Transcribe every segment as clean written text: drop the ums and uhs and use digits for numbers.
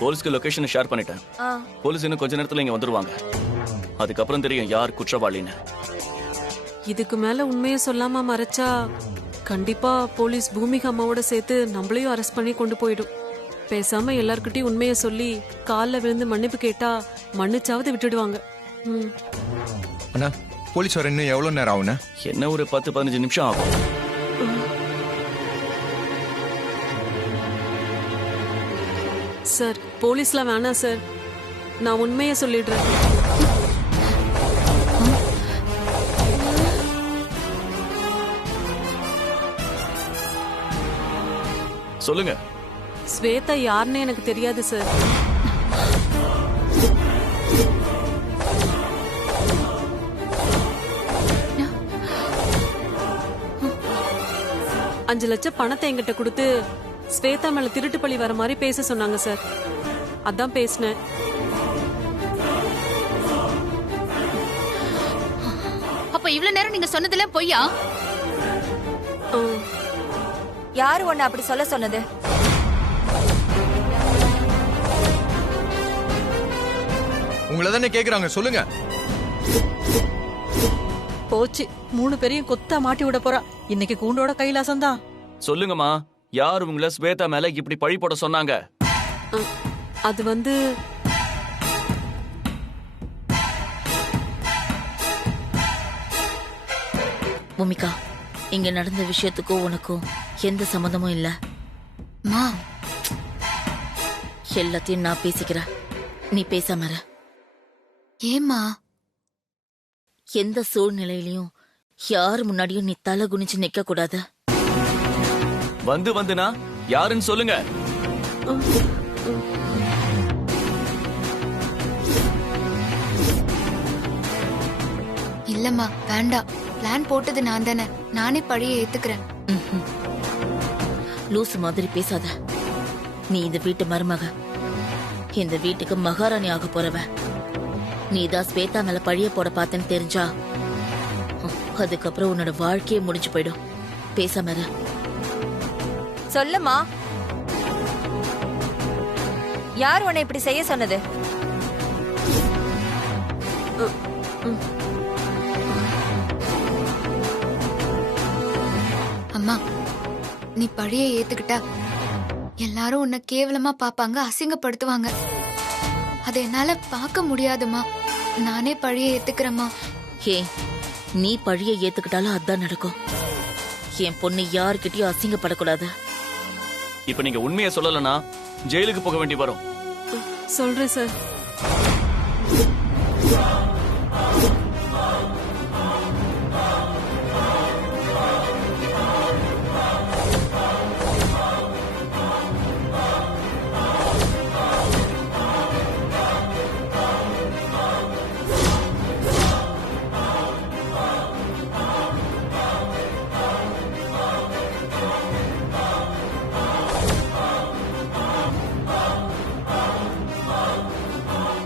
போலீஸ்க்கு லொகேஷனை ஷேர் பண்ணிட்டேன். போலீஸ் இன்னும் கொஞ்ச நேரத்துல இங்க வந்துருவாங்க. அதுக்கப்புறம் தெரியும் யார் குற்றவாளின்னு. இதுக்கு மேல உண்மையை சொல்லாம மறைச்சா கண்டிப்பா போலீஸ் பூமிகா அம்மாவோட சேர்த்து நம்மளையும் அரெஸ்ட் பண்ணி கொண்டு போயிடும். பேசாம எல்லார்கிட்டயும் உண்மையை சொல்லி கால்ல விழுந்து மன்னிப்பு கேட்டா மன்னிச்சாவது விட்டுடுவாங்க. அண்ணா, போலீஸ் வர இன்னும் எவ்வளவு நேரம் ஆகுண்ணா? என்ன ஒரு 10-15 நிமிஷம் ஆகும். சார், போலீஸ்லாம் வேணாம் சார், நான் உண்மையை சொல்லிடுறேன். சொல்லுங்க. ஸ்வேதா யாருன்னு எனக்கு தெரியாது சார். $5 லட்சம் பணத்தை என்கிட்ட கொடுத்து ஸ்வேதா மேல திருட்டு பழி வர மாதிரி பேச சொன்னாங்க சார். அதான் பேசினேன். அப்ப இவ்வளவு நேரம் நீங்க சொன்னதுல பொய்யா? யாரு ஒண்ணு அப்படி சொல்ல சொன்னது? உங்களை தானே கேக்குறாங்க, சொல்லுங்க. போச்சு, 3 பேரையும் கொத்தா மாட்டி விட போறா. இன்னைக்கு கூண்டோட கைலாசம் தான். சொல்லுங்கம்மா, யார் உங்களை ஸ்வேதா மேல இப்படி பழி போட சொன்னாங்க? அது வந்து பூமிகா, இங்க நடந்த விஷயத்துக்கும் உனக்கும் எந்த சம்மந்தமும் இல்ல. மா, எல்லாத்தையும் நான் பேசிக்கிறேன், நீ பேசாம இரு. ஏமா? எந்த சூழ்நிலையிலையும் யாரு முன்னாடியும் நீ தலை குனிச்சு நிக்க கூடாது. வந்துனா யாருன்னு சொல்லுங்க. இல்லம்மா, வேண்டாம். பிளான் போட்டது நான் தானே, நானே பழிய ஏத்துக்கிறேன். லூசு மாதிரி பேசாத. நீ இந்த வீட்டு மருமக, இந்த வீட்டுக்கு மகாராணி ஆக போறவ. நீதான் ஸ்வேதா மேல பழிய போட பார்த்தேன்னு தெரிஞ்சா அதுக்கப்புறம் உன்னோட வாழ்க்கையே முடிஞ்சு போயிடும். பேசாம இரு. சொல்லுமா, யார் உன்னை இப்படி செய்ய சொன்னது? அம்மா, நீ பழிய ஏத்துக்கிட்டா எல்லாரும் உன்னை கேவலமா பாப்பாங்க, அசிங்கப்படுத்துவாங்க. அதை என்னால பார்க்க முடியாதுமா. நானே பழிய ஏத்துக்கிறேம்மா. ஏ, நீ பழிய ஏத்துக்கிட்டாலும் அதான் நடக்கும். என் பொண்ணு யாருக்கிட்டயும் அசிங்கப்படக்கூடாது. இப்ப நீங்க உண்மையை சொல்லலனா ஜெயிலுக்கு போக வேண்டி வரும். சொல்றேன் சார்.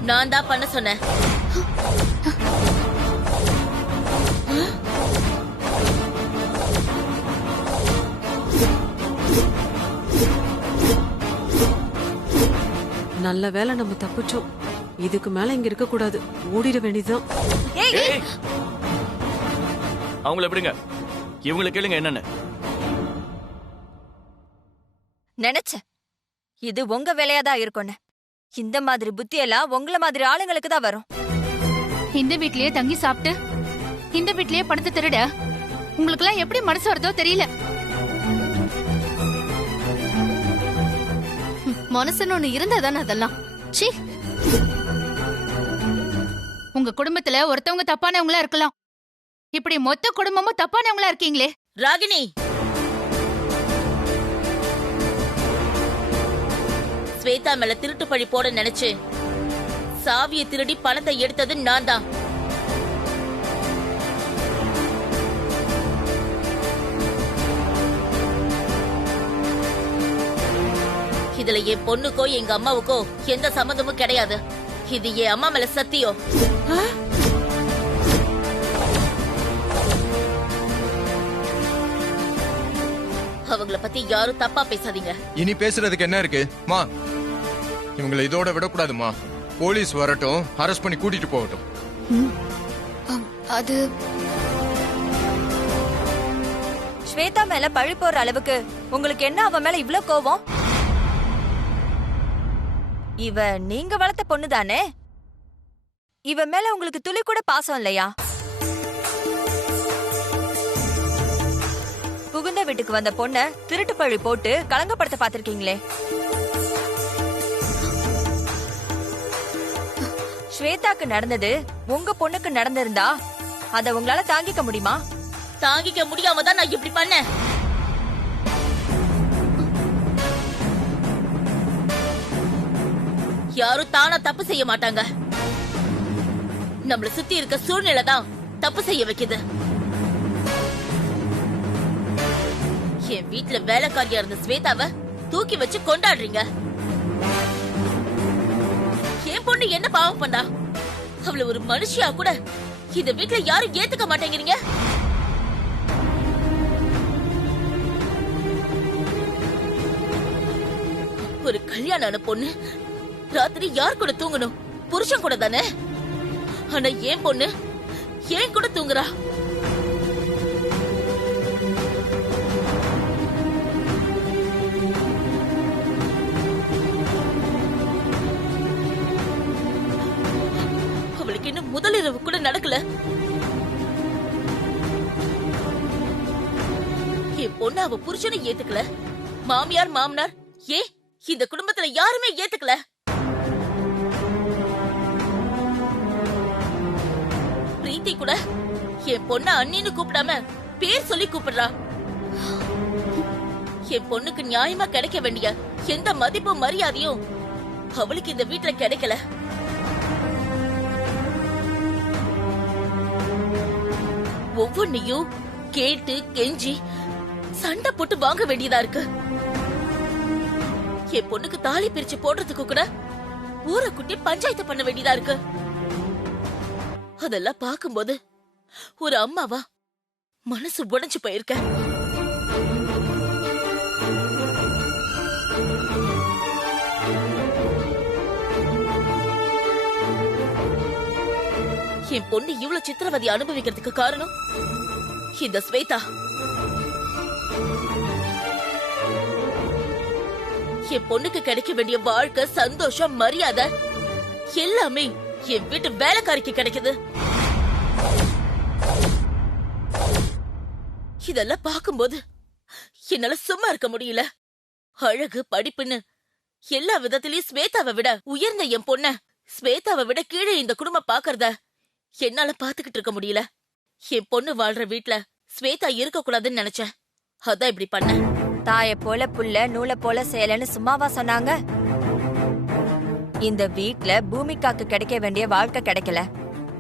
நான் தான் பண்ண சொன்னேன். நல்ல வேளை நம்ம தப்பிச்சோம். இதுக்கு மேல இங்க இருக்க கூடாது, ஓடிட வேண்டியதுதான். அவங்கள எப்படிங்க, இவங்களை கேளுங்க என்னன்னு. நினைச்சேன் இது உங்க வேலையாதான் இருக்கும்னு. இந்த மாதிரி புத்தி எல்லாம் உங்கள மாதிரி ஆளுங்களுக்கு தான் வரும். இந்த வீட்லயே தங்கி சாப்பிட்டு இந்த வீட்லயே பணத்தை திருட உங்களுக்கு எல்லாம் எப்படி மனசு வருதோ தெரியல. மனசுன்னு ஒண்ணு இருந்தாதானே அதெல்லாம். சீ, உங்க குடும்பத்துல ஒருத்தவங்க தப்பானவங்களா இருக்கலாம், இப்படி மொத்த குடும்பமும் தப்பானவங்களா இருக்கீங்களே. ராகினி, ஸ்வேதா மேல திருட்டு பழி போட நினைச்சு சாவியை திருடி பணத்தை எடுத்தது நான் தான். இதுல என் பொண்ணுக்கோ எங்க அம்மாவுக்கோ எந்த சம்மந்தமும் கிடையாது. இது என் அம்மா மேல சத்தியம். அவங்கள பத்தி யாரும் தப்பா பேசாதீங்க. இனி பேசுறதுக்கு என்ன இருக்கு மா? இவங்களை இதோட விடக்கூடாதுமா. போலீஸ் வரட்டும், அரெஸ்ட் பண்ணி கூட்டிட்டு போகட்டும். அது ஸ்வேதா மேல பழி போற அளவுக்கு உங்களுக்கு என்ன அவ மேல இவ்ளோ கோவம்? இவ நீங்க வளர்த்த பொண்ணு தானே? இவ மேல உங்களுக்கு துளி கூட பாசம் இல்லையா? புகுந்த வீட்டுக்கு வந்த பொண்ண திருட்டு பழி போட்டு கலங்கப்படுத்த பாத்திருக்கீங்களே. ஸ்வேதாக்கு நடந்தது உங்க பொண்ணுக்கு நடந்திருந்தா அத உங்களால தாங்கிக்க முடியுமா? தாங்கிக்க முடியாம தான் நான் இப்படி பண்ணேன். யாரும் தானா தப்பு செய்ய மாட்டாங்க. நம்மள சுத்தி இருக்க சூழ்நிலை தான் தப்பு செய்ய வைக்குது. என் வீட்டுல வேலைக்காரியா இருந்த ஸ்வேதாவை தூக்கி வச்சு கொண்டாடுறீங்க. என் பொண்ணு என்ன பாவம் பண்ணா? அவளை ஒரு மனுஷியா கூட இந்த வீட்டுல யாரும் ஏத்துக்க மாட்டேங்கிறீங்க. ஒரு கல்யாணான பொண்ணு ராத்திரி யார் கூட தூங்கணும்? புருஷன் கூட தானே. ஆனா ஏன் பொண்ணு ஏன் கூட தூங்குறா? அவளுக்கு இன்னும் முதலிரவு கூட நடக்கல. என் பொண்ணு அவ புருஷனை ஏத்துக்கல. மாமியார் மாமனார் ஏன் இந்த குடும்பத்துல யாருமே ஏத்துக்கல. பிரீத்தி கூட என் பொண்ண அண்ணின்னு கூப்பிடாம பேர் சொல்லி கூப்பிடுறா. என் பொண்ணுக்கு நியாயமா கிடைக்க வேண்டிய எந்த மதிப்பும் மரியாதையும் அவளுக்கு இந்த வீட்டுல கிடைக்கல. ஒவ்வொன்னையும் கேட்டு கெஞ்சி சண்டை போட்டு வாங்க வேண்டியதா இருக்கு. என் பொண்ணுக்கு தாலி பிரிச்சு போடுறதுக்கு கூட ஊரை குட்டி பஞ்சாயத்து பண்ண வேண்டியதா இருக்கு. அதெல்லாம் பாக்கும்போது ஒரு அம்மாவா மனசு உடைஞ்சு போயிருக்க. என் பொண்ணு இவ்வளவு சித்திரவதை அனுபவிக்கிறதுக்கு காரணம் இந்த ஸ்வேதா. என் பொண்ணுக்கு கிடைக்க வேண்டிய வாழ்க்கை, சந்தோஷம், மரியாதை எல்லாமே என் வீட்டு வேலைக்காரிக்கு கிடைக்குது. இதெல்லாம் பார்க்கும்போது என்னால சும்மா இருக்க முடியல. அழகு, படிப்புன்னு எல்லா விதத்திலயும் ஸ்வேதாவை விட உயர்ந்த என் பொண்ண ஸ்வேதாவை விட கீழே இந்த குடும்பம் பாக்குறத என்னால பாத்துக்கிட்டு இருக்க முடியல. என் பொண்ணு வாழ்ற வீட்டுல ஸ்வேதா இருக்க கூடாதுன்னு நினைச்சேன். அதான் இப்படி பண்ண. தாய போல புள்ள நூலை போல சேலன்னு சும்மாவா சொன்னாங்க? இந்த வீட்ல பூமிகாக்கு கிடைக்க வேண்டிய வாழ்க்கை கிடைக்கல.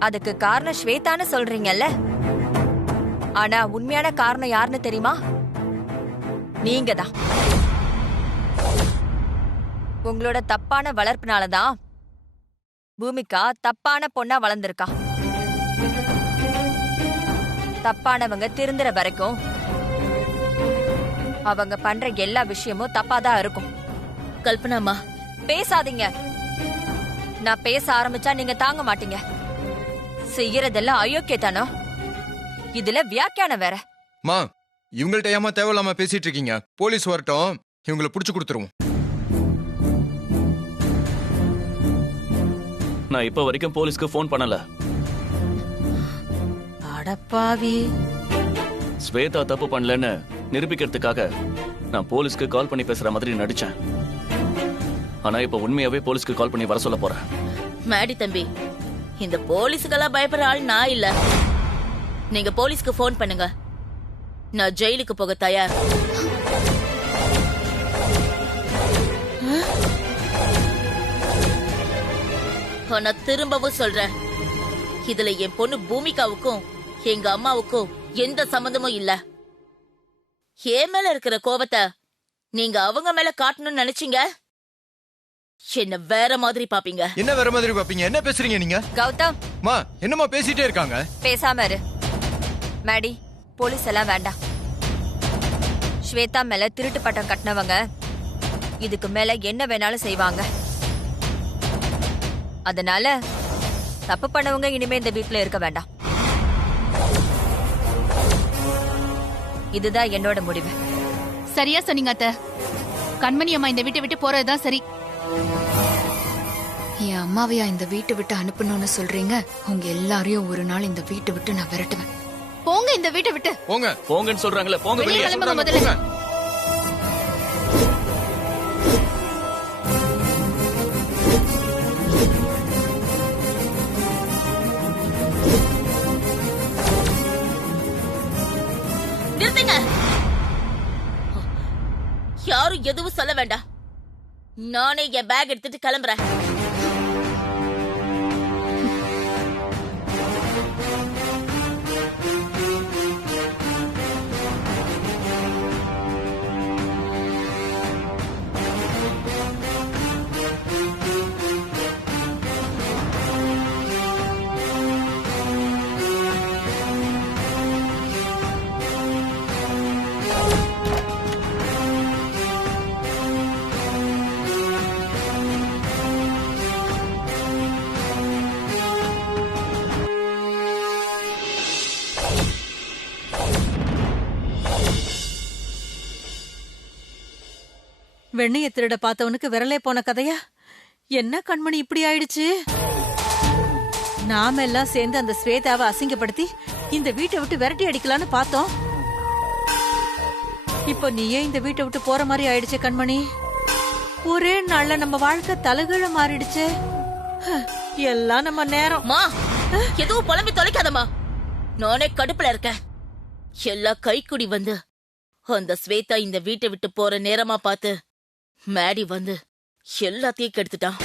அதுக்கு காரணம் ஸ்வேதான்னு சொல்றீங்கல்ல. ஆனா உண்மையான காரணம் யாருன்னு தெரியுமா? நீங்க தான். உங்களோட தப்பான வளர்ப்புனாலதான் பூமிகா தப்பான பொண்ணா வளர்ந்திருக்கா. தப்பானவங்க திருந்துற வரைக்கும் அவங்க பண்ற எல்லா விஷயமும் தப்பாதான் இருக்கும். கல்பனாமா பேசாதீங்க. நான் பேச ஆரம்பிச்சா நீங்க தாங்க மாட்டீங்க. செய்யறதெல்லாம் அயோக்கியத்தானோ, இதுல வியாக்கியானம் வேற. மா, இவங்கள்ட்ட ஏமா தேவையில்லாம பேசிட்டு இருக்கீங்க? போலீஸ் வரட்டும், இவங்களை புடிச்சு கொடுத்துருவோம். நான் இப்ப வரைக்கும் போலீஸ்க்கு போன் பண்ணல. அடப்பாவி. ஸ்வேதா தப்பு பண்ணலன்னு நிரூபிக்கிறதுக்காக நான் போலீஸ்க்கு கால் பண்ணி பேசுற மாதிரி நடிச்சேன். ஆனா இப்ப உண்மையாவே போலீஸ்க்கு கால் பண்ணி வர சொல்ல போறேன். மேடி தம்பி, இந்த போலீஸுக்கெல்லாம் பயப்படுற ஆள் நான் இல்ல. நீங்க போலீஸ்க்கு போன் பண்ணுங்க. நான் ஜெயிலுக்கு போக தயார். ஆனா திரும்பவும் சொல்றேன், இதுல என் பொண்ணு பூமிகாவுக்கும் எங்க அம்மாவுக்கும் எந்த சம்பந்தமும் இல்ல. என் மேல இருக்கிற கோவத்தை நீங்க அவங்க மேல காட்டணும்னு நினைச்சீங்க, என்ன வேற மாதிரி பாப்பீங்க. என்ன வேற மாதிரி பாப்பீங்க? என்ன பேசுறீங்க நீங்க? கௌதம், மா, என்னமா பேசிட்டே இருக்காங்க? பேசாம இரு. மேடி, போலீஸ் எல்லாம் வேண்டாம். ஸ்வேதா மேல திருட்டு பட்டம் கட்டினவங்க இதுக்கு மேல என்ன வேணாலும் செய்வாங்க. அதனால தப்பு பண்ணவங்க இனிமே இந்த வீட்ல இருக்க வேண்டாம். இதுதான் என்னோட முடிவு. சரியா சொன்னீங்க அத்தை. கண்மணி அம்மா இந்த வீட்டை விட்டு போறதுதான் சரி. என் அம்மாவையா இந்த வீட்டை விட்டு அனுப்பணும்னு சொல்றீங்க? உங்க எல்லாரையும் ஒரு நாள் இந்த வீட்டை விட்டு நான் விரட்டுவேன். போங்க இந்த வீட்டை விட்டு. போங்க. போங்கன்னு சொல்றாங்களே, போங்க வெளியே வெளியே. கிளம்புங்க முதல்ல. போங்க. நிறுத்துங்க. யாரும் எதுவும் சொல்ல வேண்டாம். நானே என் பேக் எடுத்துட்டு கிளம்புறேன். வெண்ணைய திருட பார்த்தவனுக்கு விரலே போன கதையா? என்ன கண்மணி இப்படி ஆயிடுச்சு? நாம எல்லாம் சேர்ந்து அந்த ஸ்வேதாவை அசிங்கப்படுத்தி இந்த வீட்டை விட்டு விரட்டி அடிக்கலான்னு பார்த்தோம். இப்போ நீயே இந்த வீட்டை விட்டு போற மாதிரி ஆயிடுச்சு கண்மணி. ஒரே நாள்ல நம்ம வாழ்க்கை தலைகீழ மாறிடுச்சு. எல்லாம் நம்ம நேரம். மா, எதுவும் புலம்பி தொலைக்காதம்மா. நானே கடுப்புல இருக்கேன். எல்லா கைக்குடி வந்து அந்த ஸ்வேதா இந்த வீட்டை விட்டு போற நேரமா பார்த்து மேடி வந்து எல்லாத்தையும் கெடுத்துட்டான்.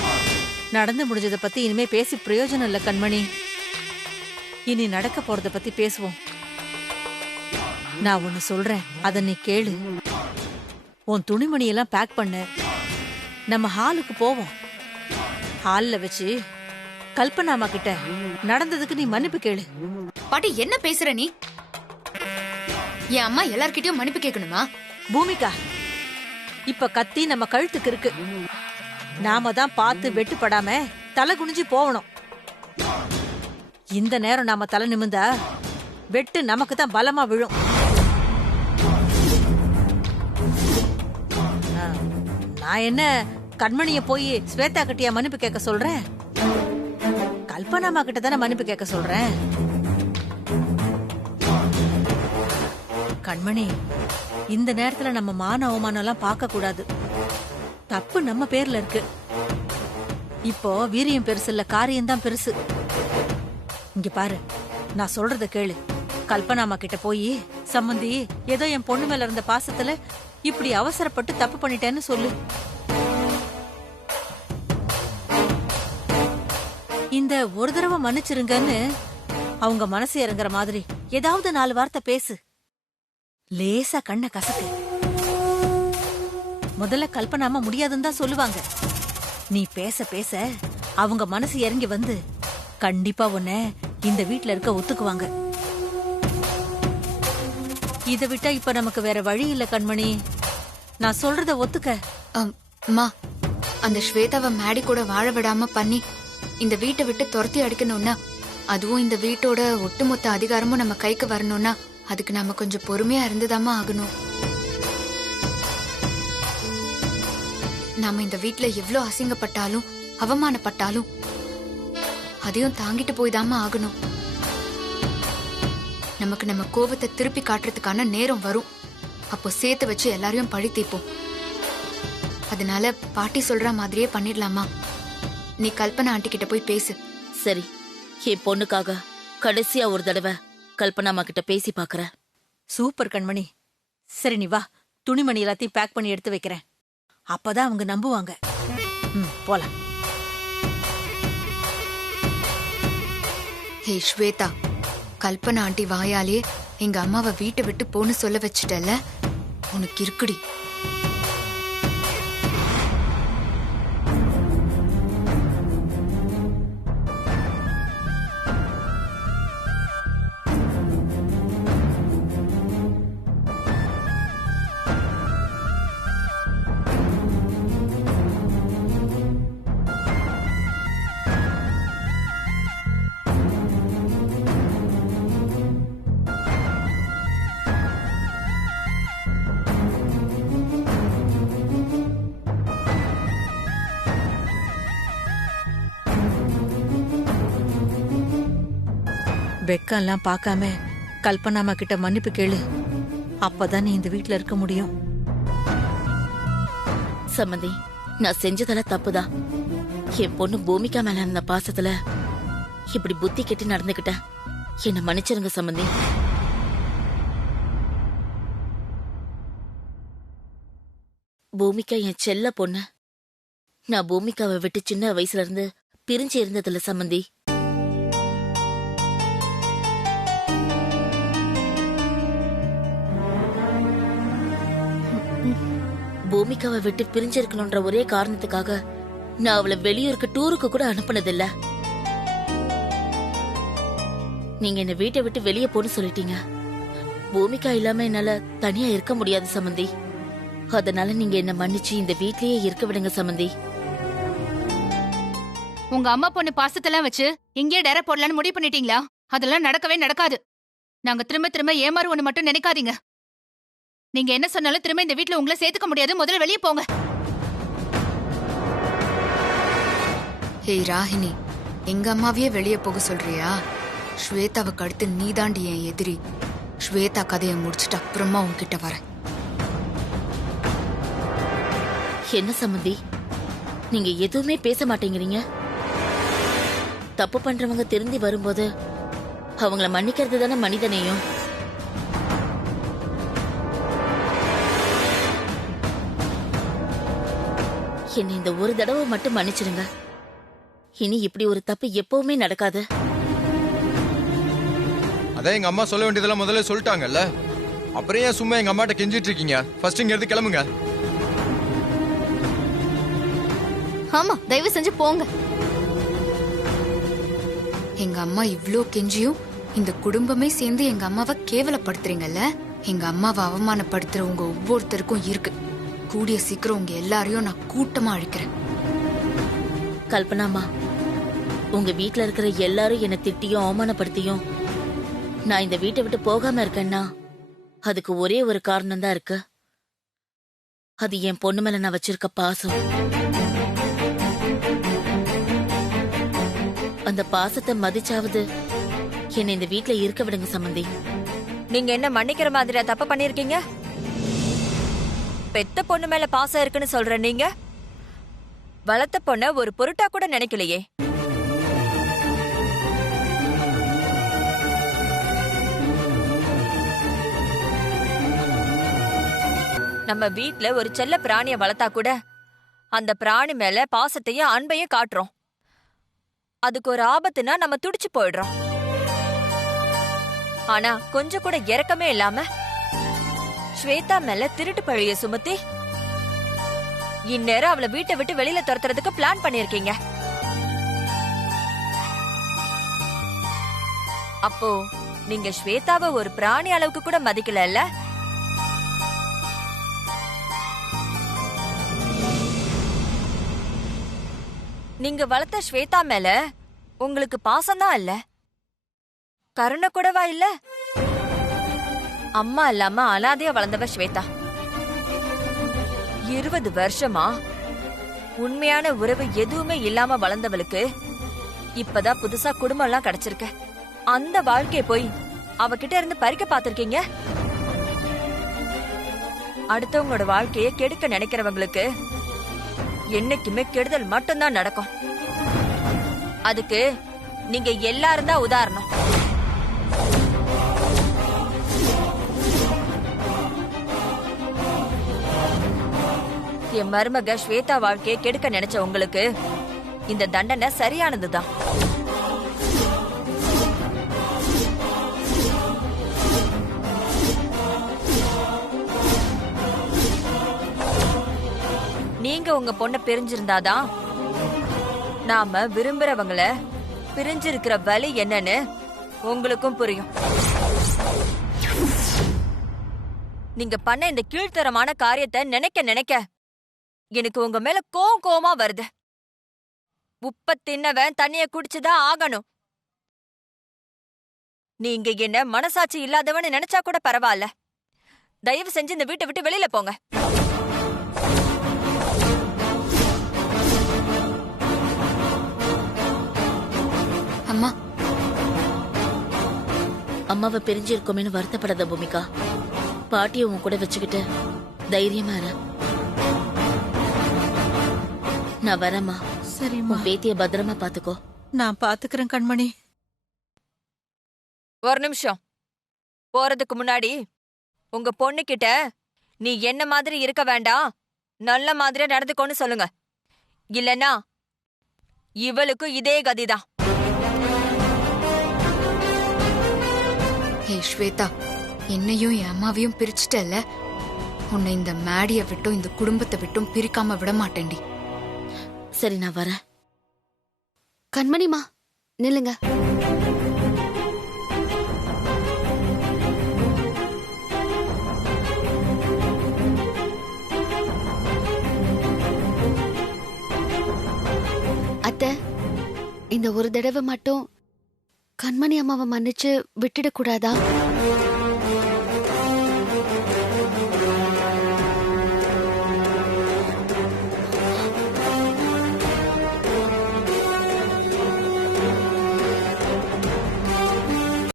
நடந்து முடிஞ்சத பத்தி இனிமே பேசி பிரயோஜனம் இல்ல கண்மணி. இனி நடக்க போறத பத்தி பேசுவோம். நான் ஒன்னு சொல்றேன், அத நீ கேளு. உன் துணிமணியெல்லாம் பேக் பண்ணு. நம்ம ஹாலுக்கு போவோம். ஹால்ல வச்சு கல்பனாமா கிட்ட நடந்ததுக்கு நீ மன்னிப்பு கேளு. பாட்டி என்ன பேசுற நீ? என் அம்மா எல்லார்கிட்டயும் மன்னிப்பு கேட்கணுமா? பூமிகா, இப்ப கத்தி நம்ம கழுத்துக்கு இருக்கு. நாம தான் பார்த்து வெட்டுப்படாம தலை குனிஞ்சு போகணும். இந்த நேரம் நாம தலை நிமிந்தா வெட்டு நமக்கு தான் பலமா விழும். நான் என்ன கண்மணிய போய் ஸ்வேதா கிட்டியா மன்னிப்பு கேட்க சொல்றேன்? கல்பனாமா கிட்ட தானே மன்னிப்பு கேட்க சொல்றேன். கண்மணி, இந்த நேரத்துல நம்ம மான அவமானம் எல்லாம் பார்க்க கூடாது. தப்பு நம்ம பேர்ல இருக்கு. இப்போ வீரியம் பெருசு இல்ல, காரியம் தான் பெருசு. இங்க பாரு, நான் சொல்றத கேளு. கல்பனாமா கிட்ட போய், சம்மந்தி ஏதோ என் பொண்ணு மேல இருந்த பாசத்துல இப்படி அவசரப்பட்டு தப்பு பண்ணிட்டேன்னு சொல்லு. இந்த ஒரு தடவை மன்னிச்சிருங்கன்னு அவங்க மனசு இறங்குற மாதிரி ஏதாவது 4 வார்த்தை பேசு. லேசா கண்ண கசக்கு. முதல்ல கல்பனாமா முடியாதுன்னு தான் சொல்லுவாங்க. நீ பேச பேச அவங்க மனசு இறங்கி வந்து கண்டிப்பா உன்னை இந்த வீட்ல இருக்க ஒத்துக்குவாங்க. இத விட்டா இப்ப நமக்கு வேற வழி இல்ல கண்மணி. நான் சொல்றத ஒத்துக்க. அம்மா, அந்த ஸ்வேதாவை மேடி கூட வாழ விடாம பண்ணி இந்த வீட்டை விட்டு துரத்தி அடிக்கணும்னா, அதுவும் இந்த வீட்டோட ஒட்டுமொத்த அதிகாரமும் நம்ம கைக்கு வரணும்னா அதுக்கு நாம கொஞ்சம் பொறுமையா இருந்துதாமா ஆகணும். நாம இந்த வீட்ல எவ்வளவு அசிங்கப்பட்டாலும் அவமானப்பட்டாலும் அதையும் தாங்கிட்டு போய்தாமா ஆகணும். நமக்கு நம்ம கோபத்தை திருப்பி காட்டுறதுக்கான நேரம் வரும். அப்போ சேர்த்து வச்சு எல்லாரையும் பழி தீப்போம். அதனால பாட்டி சொல்ற மாதிரியே பண்ணிடலாமா? நீ கல்பனா ஆண்டி கிட்ட போய் பேசு. சரி, என் பொண்ணுக்காக கடைசியா ஒரு தடவை கல்பனாமா கிட்ட பேசி பாக்குறேன். சூப்பர் கண்மணி. சரி, நீ வா, துணிமணி எல்லாத்தையும் பேக் பண்ணி எடுத்து வைக்கிறேன். அப்பதான் அவங்க நம்புவாங்க. போலாம். ஹே ஸ்வேதா, கல்பனா ஆண்டி வாயாலே எங்க அம்மாவை வீட்டை விட்டு போன்னு சொல்ல வச்சுட்டல, உனக்கு இருக்குடி. வெக்கம் எல்லாம் பார்க்காம கல்பனாமா கிட்ட மன்னிப்பு கேளு. அப்பதான் நீ இந்த வீட்ல இருக்க முடியும். சம்மந்தி, நான் செஞ்சதெல்லாம் தப்புதான். என் பொண்ணு பூமிகா மேல இருந்த பாசத்துல இப்படி புத்தி கெட்டு நடந்துகிட்டேன். என்ன மன்னிச்சிருங்க சம்மந்தி. பூமிகா என் செல்ல பொண்ணு. நான் பூமிகாவை விட்டு சின்ன வயசுல இருந்து பிரிஞ்சு இருந்ததில்ல சம்மந்தி. பூமிகாவை விட்டு பிரிஞ்சிருக்கணும்ன்ற ஒரே காரணத்துக்காக நான் அவளை வெளியூருக்கு டூருக்கு கூட அனுப்புனதில்ல. நீங்க என்ன வீட்டை விட்டு வெளியே போன்னு சொல்லிட்டீங்க. பூமிகா இல்லாம என்னால தனியா இருக்க முடியாது சம்மந்தி. அதனால நீங்க என்ன மன்னிச்சு இந்த வீட்லயே இருக்க விடுங்க சம்மந்தி. உங்க அம்மா பொண்ணு பாசத்தெல்லாம் வச்சு இங்கேயே டேர போடலான்னு முடிவு பண்ணிட்டீங்களா? அதெல்லாம் நடக்கவே நடக்காது. நாங்க திரும்ப திரும்ப ஏமாறுவோன்னு மட்டும் நினைக்காதீங்க. நீங்க என்ன சொன்னாலும் திரும்ப இந்த வீட்ல உங்களை சேர்த்துக்க முடியாது. முதல்ல வெளியே போங்க. ஹேய் ராகினி, எங்க அம்மாவையே வெளியே போக சொல்றியா? ஸ்வேதாவுக்கு அடுத்து நீதாண்டி என் எதிரி. ஸ்வேதா கதையை முடிச்சுட்டு அப்புறமா உன்கிட்ட வரேன். என்ன சம்மந்தி, நீங்க எதுவுமே பேச மாட்டேங்கிறீங்க? தப்பு பண்றவங்க திருந்தி வரும்போது அவங்கள மன்னிக்கிறது தானே மனிதனையும். என்ன இந்த ஒரு தடவை மட்டும் மன்னிச்சிருங்க. இனி இப்படி ஒரு தப்பு எப்பவுமே நடக்காது. அதான் எங்க அம்மா சொல்ல வேண்டியதெல்லாம் முதல்ல சொல்லிட்டாங்கல்ல. அப்புறம் ஏன் சும்மா எங்க அம்மாட்ட கெஞ்சிட்டு இருக்கீங்க? ஃபர்ஸ்ட் இங்க இருந்து கிளம்புங்க. ஆமா, தயவு செஞ்சு போங்க. எங்க அம்மா இவ்ளோ கெஞ்சியும் இந்த குடும்பமே சேர்ந்து எங்க அம்மாவை கேவலப்படுத்துறீங்கல்ல. எங்க அம்மாவை அவமானப்படுத்துற உங்க ஒவ்வொருத்தருக்கும் இருக்கு. கூடிய சீக்கிரம் உங்க எல்லாரையும் நான் கூட்டமா அழிக்கிறேன். கல்பனாமா, உங்க வீட்ல இருக்கிற எல்லாரும் என்ன திட்டியும் அவமானப்படுத்தியும் நான் இந்த வீட்டை விட்டு போகாம இருக்கேன்னா அதுக்கு ஒரே ஒரு காரணம் தான் இருக்கு. அது என் பொண்ணு மேல நான் வச்சிருக்க பாசம். அந்த பாசத்தை மதிச்சாவது என்னை இந்த வீட்ல இருக்க விடுங்க சம்மந்தி. நீங்க என்ன மன்னிக்கிற மாதிரியா தப்பு பண்ணிருக்கீங்க? பெத்த பொண்ணு மேல பாசம் இருக்குன்னு சொல்ற நீங்க வளர்த்த பொண்ண ஒரு பொருட்டா கூட நினைக்கலையே. நம்ம வீட்ல ஒரு செல்ல பிராணிய வளர்த்தா கூட அந்த பிராணி மேல பாசத்தையும் அன்பையும் காட்டுறோம். அதுக்கு ஒரு ஆபத்துனா நம்ம துடிச்சு போயிடுறோம். ஆனா கொஞ்சம் கூட இரக்கமே இல்லாம ஸ்வேதா மேல திருட்டு பழிய சுமத்தி இந்நேரம் அவளை வீட்டை விட்டு வெளியில துரத்துறதுக்கு பிளான் பண்ணிருக்கீங்க. அப்போ நீங்க ஸ்வேதாவை ஒரு பிராணி அளவுக்கு கூட மதிக்கல. நீங்க வளர்த்த ஸ்வேதா மேல உங்களுக்கு பாசம்தான் இல்ல, கருணை கூடவா இல்ல? அம்மா இல்லாம அனாதையா வளர்ந்தவ ஸ்வேதா. 20 வருஷமா உண்மையான உறவு எதுவுமே இல்லாம வளர்ந்தவளுக்கு இப்பதான் புதுசா குடும்பம் எல்லாம் கிடைச்சிருக்க. அந்த வாழ்க்கைய போய் அவகிட்ட இருந்து பறிக்க பாத்திருக்கீங்க. அடுத்தவங்களோட வாழ்க்கைய கெடுக்க நினைக்கிறவங்களுக்கு என்னைக்குமே கெடுதல் மட்டும்தான் நடக்கும். அதுக்கு நீங்க எல்லாரும் தான் உதாரணம். என் மருமக ஸ்வேதா வாழ்க்கையை கெடுக்க நினைச்ச உங்களுக்கு இந்த தண்டனை சரியானதுதான். நீங்க உங்க பொண்ண பிரிஞ்சிருந்தாதான் நாம விரும்புறவங்கள பிரிஞ்சிருக்கிற வலி என்னன்னு உங்களுக்கும் புரியும். நீங்க பண்ண இந்த கீழ்த்தரமான காரியத்தை நினைக்க நினைக்க எனக்கு உங்க மேல கோவமா வருது. உப்ப தின்னவன் தண்ணிய குடிச்சுதான் ஆகணும். நீங்க என்ன மனசாட்சி இல்லாதவன்னு நினைச்சா கூட பரவாயில்ல. தயவு செஞ்சு இந்த வீட்டை விட்டு வெளியில போங்க. அம்மா, அம்மாவை பிரிஞ்சிருக்கோமேனு வருத்தப்படாத பூமிகா. பாட்டியை உன் கூட வச்சுக்கிட்டு தைரியமா இரு. நான் வரேம்மா. சரிம்மா. உன் பேத்திய பத்திரமா பாத்துக்கோ. நான் பாத்துக்கிறேன் கண்மணி. ஒரு நிமிஷம். போறதுக்கு முன்னாடி உங்க பொண்ணுகிட்ட நீ என்ன மாதிரி இருக்க வேண்டாம், நல்ல மாதிரியா நடந்துக்கோன்னு சொல்லுங்க. இல்லனா இவளுக்கு இதே கதிதான். ஏ ஸ்வேதா, என்னையும் என் அம்மாவையும் பிரிச்சுட்டல்ல, உன்னை இந்த மேடியை விட்டும் இந்த குடும்பத்தை விட்டும் பிரிக்காம விட மாட்டேன்டி. சரி, நான் வரேன். கண்மணிமா, நில்லுங்க. அத்தை, இந்த ஒரு தடவை மட்டும் கண்மணி அம்மாவை மன்னிச்சு விட்டுடக்கூடாதா?